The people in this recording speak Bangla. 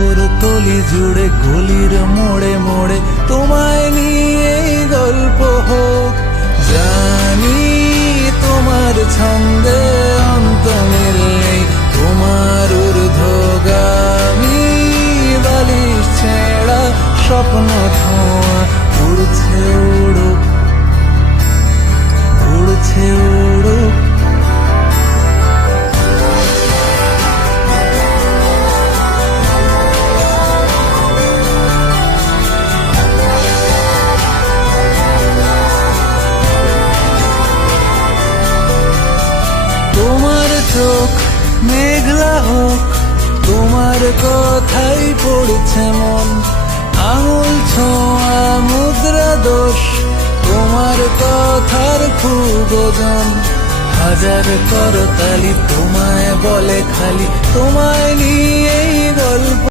শহরতলি জুড়ে গলির মোড়ে মোড়ে তোমায় নিয়ে গল্প হোক। জানি তোমার ছন্দে অন্ত নেই, তোমার ঊর্ধ্বগামী বালিশ ছেঁড়া স্বপ্ন ধোঁয়া উড়ছে উড়ুক, উড়ছে উড়ুক। তোমার চোখ মেঘলা হোক, তোমার কথাই পড়ছে মন, আঙুল ছোঁয়া মুদ্রা দোষ, তোমার কথার খুব ওজন। হাজার করতালি তোমায় বলে খালি, তোমায় নিয়েই গল্প।